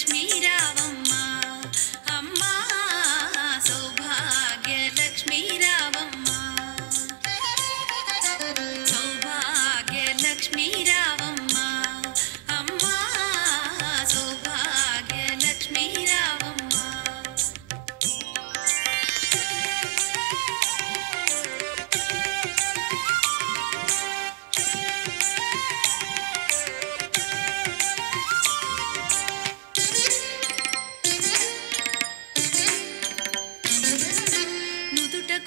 లక్ష్మీ రావమ్మ అమ్మ సౌభాగ్య లక్ష్మీ రావమ్మ సౌభాగ్య లక్ష్మీ రావమ్మ అమ్మ సౌభాగ్య లక్ష్మీ రావమ్మ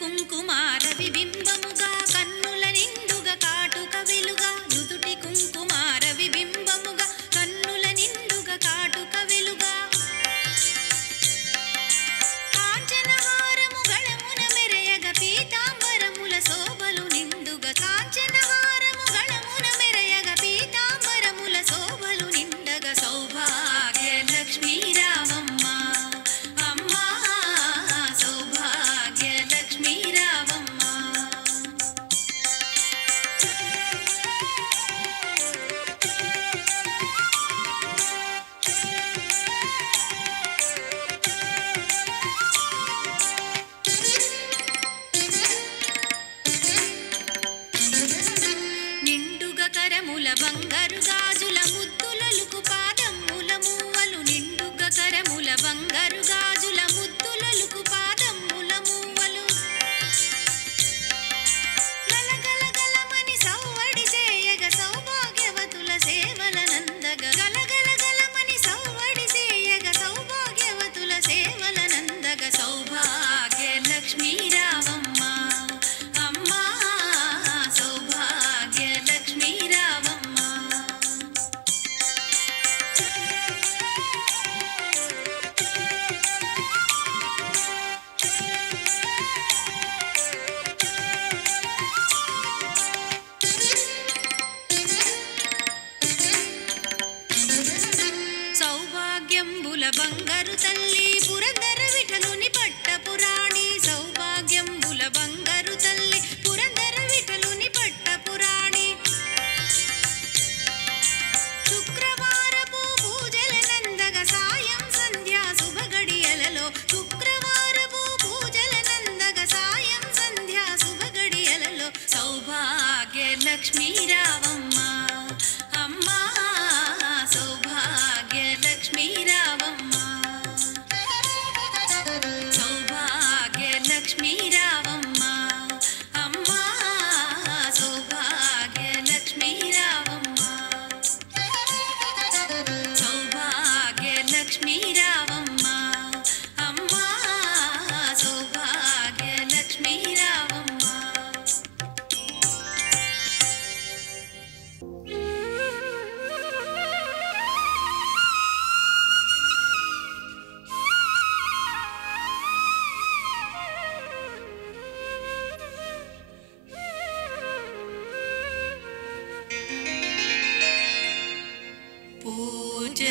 కుంకుమార విబింబముగా కన్నుల నిండుగా కాటుక వెలుగా నుదుటి కుంకుమార విబింబముగా కన్నుల నిండుగా కాటుక వెలుగా కాంచనహారము గళమున మెరయగ పీతాంబరముల శోభలు నిండుగా కాంచనహారము గళమున మెరయగ పీతాంబరముల శోభలు నిండగా సౌభాగ్య లక్ష్మీ రావమ్మ బంగారు గాజుల ముద్దులొలుకు పాదమ్ముల మూవలు నిండుగా కరముల బంగారు గాజుల ముద్దులొలుకు పాదమ్ముల మూవలు గలగలగలమని సౌవడి చేయగ సౌభాగ్యవతుల సేవల నందగ గలగలగలమని సౌవడి చేయగ సౌభాగ్యవతుల సేవల నందగ సౌభాగ్య లక్ష్మీ రావమ్మ అమ్మ సౌభాగ్య లక్ష్మీ రావమ్మ సౌభాగ్యంబుల బంగారు తల్లి పురందర విఠలుని పట్టపురాణి సౌభాగ్యంబుల బంగారు తల్లి పురందర విఠలుని పట్టపురాణి శుక్రవారపు పూజల నందగ సాయం సంధ్యా శుభగడియలలో శుక్రవారపు పూజల నందగ సాయం సంధ్యా శుభగడియలలో సౌభాగ్య లక్ష్మీ రావమ్మ అమ్మ సౌభాగ్య లక్ష్మీ రావమ్మ సౌభాగ్య లక్ష్మీ రావమ్మ అమ్మ సౌభాగ్య లక్ష్మీ రావమ్మ సౌభాగ్య లక్ష్మీ రావమ్మ అమ్మ సౌభాగ్య లక్ష్మీ రావమ్మ పూజ